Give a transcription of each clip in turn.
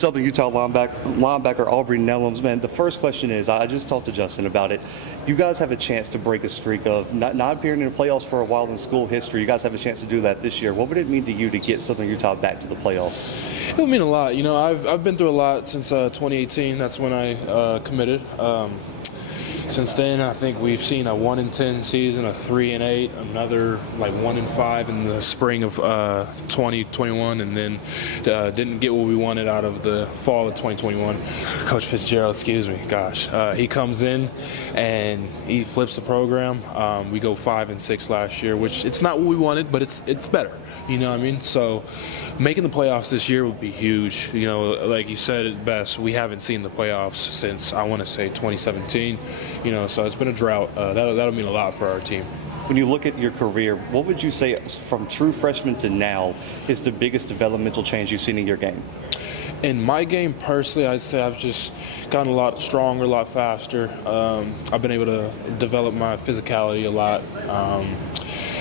Southern Utah linebacker Aubrey Nellems. Man, the first question is, I just talked to Justin about it. You guys have a chance to break a streak of not appearing in the playoffs for a while in school history. You guys have a chance to do that this year. What would it mean to you to get Southern Utah back to the playoffs? It would mean a lot. You know, I've been through a lot since 2018. That's when I committed. Since then, I think we've seen a 1-10 season, a 3-8, another like 1-5 in the spring of 2021, and then didn't get what we wanted out of the fall of 2021. Coach Fitzgerald, excuse me, gosh, he comes in and he flips the program. We go 5-6 last year, which it's not what we wanted, but it's better. You know what I mean? So making the playoffs this year would be huge. You know, like you said it best, we haven't seen the playoffs since, I want to say, 2017. You know, so it's been a drought. That'll mean a lot for our team. When you look at your career, what would you say from true freshman to now is the biggest developmental change you've seen in your game? In my game, personally, I'd say I've just gotten a lot stronger, a lot faster. I've been able to develop my physicality a lot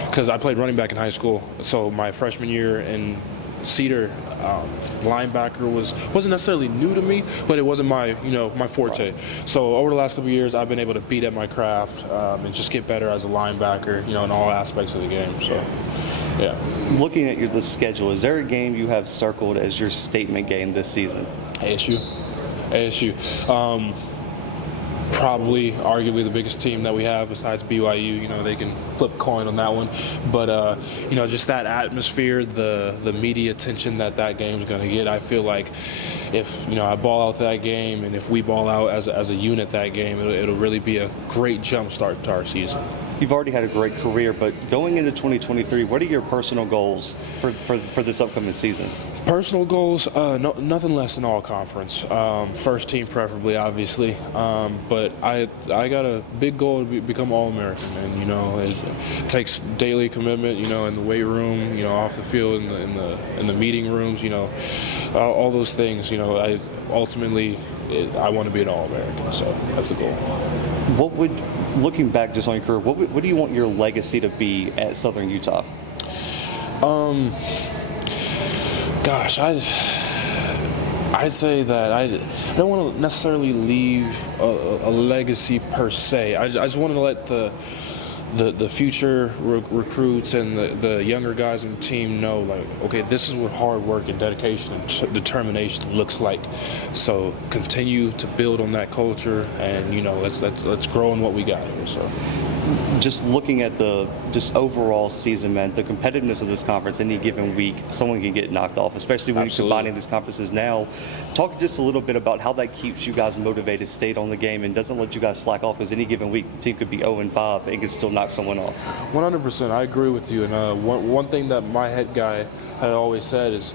because I played running back in high school. So my freshman year in Cedar, linebacker wasn't necessarily new to me, but it wasn't my forte. So over the last couple of years, I've been able to beat at my craft and just get better as a linebacker, you know, in all aspects of the game. So, yeah. Looking at the schedule, is there a game you have circled as your statement game this season? ASU. Probably, arguably the biggest team that we have besides BYU. You know, they can flip a coin on that one. But, you know, just that atmosphere, the media attention that game's going to get, I feel like if, you know, I ball out that game and if we ball out as a unit that game, it'll really be a great jump start to our season. You've already had a great career, but going into 2023, what are your personal goals for this upcoming season? Personal goals, nothing less than all conference. First team preferably, obviously. But I got a big goal to become All-American, and you know, it takes daily commitment. You know, in the weight room, you know, off the field, in the meeting rooms. You know, all those things. You know, I want to be an All-American, so that's the goal. Looking back just on your career, what do you want your legacy to be at Southern Utah? Gosh, I'd say that I don't want to necessarily leave a legacy per se. I just want to let the future recruits and the younger guys on the team know, like, okay, this is what hard work and dedication and determination looks like. So continue to build on that culture, and you know, let's grow in what we got here. So. Just looking at the overall season, man, the competitiveness of this conference, any given week, someone can get knocked off, especially when you're combining these conferences now. Talk just a little bit about how that keeps you guys motivated, stayed on the game, and doesn't let you guys slack off, because any given week the team could be 0-5 and can still knock someone off. 100%, I agree with you. And one thing that my head guy had always said is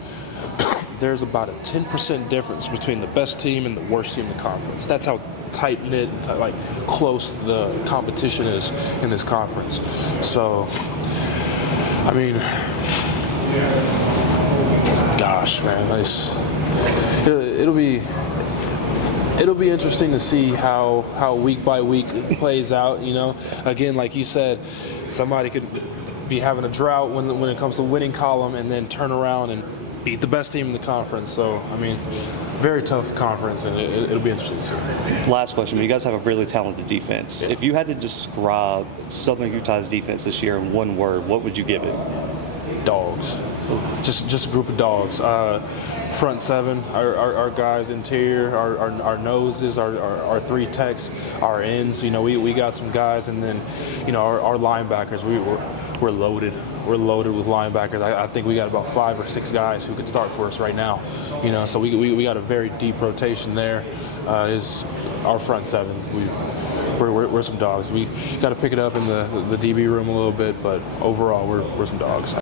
there's about a 10% difference between the best team and the worst team in the conference. That's how tight-knit, like close the competition is in this conference. So, I mean, gosh, man, it'll be interesting to see how week by week it plays out. You know, again, like you said, somebody could be having a drought when it comes to winning column, and then turn around and beat the best team in the conference. So, I mean, very tough conference, and it'll be interesting to see. Last question. You guys have a really talented defense. Yeah. If you had to describe Southern Utah's defense this year in one word, what would you give it? Dogs. Just a group of dogs. Front seven, our guys interior, our noses, our three techs, our ends. You know, we got some guys, and then, you know, our linebackers. We're loaded. We're loaded with linebackers. I think we got about 5 or 6 guys who could start for us right now. You know, so we got a very deep rotation there. Is our front seven. We're some dogs. We got to pick it up in the DB room a little bit, but overall we're some dogs.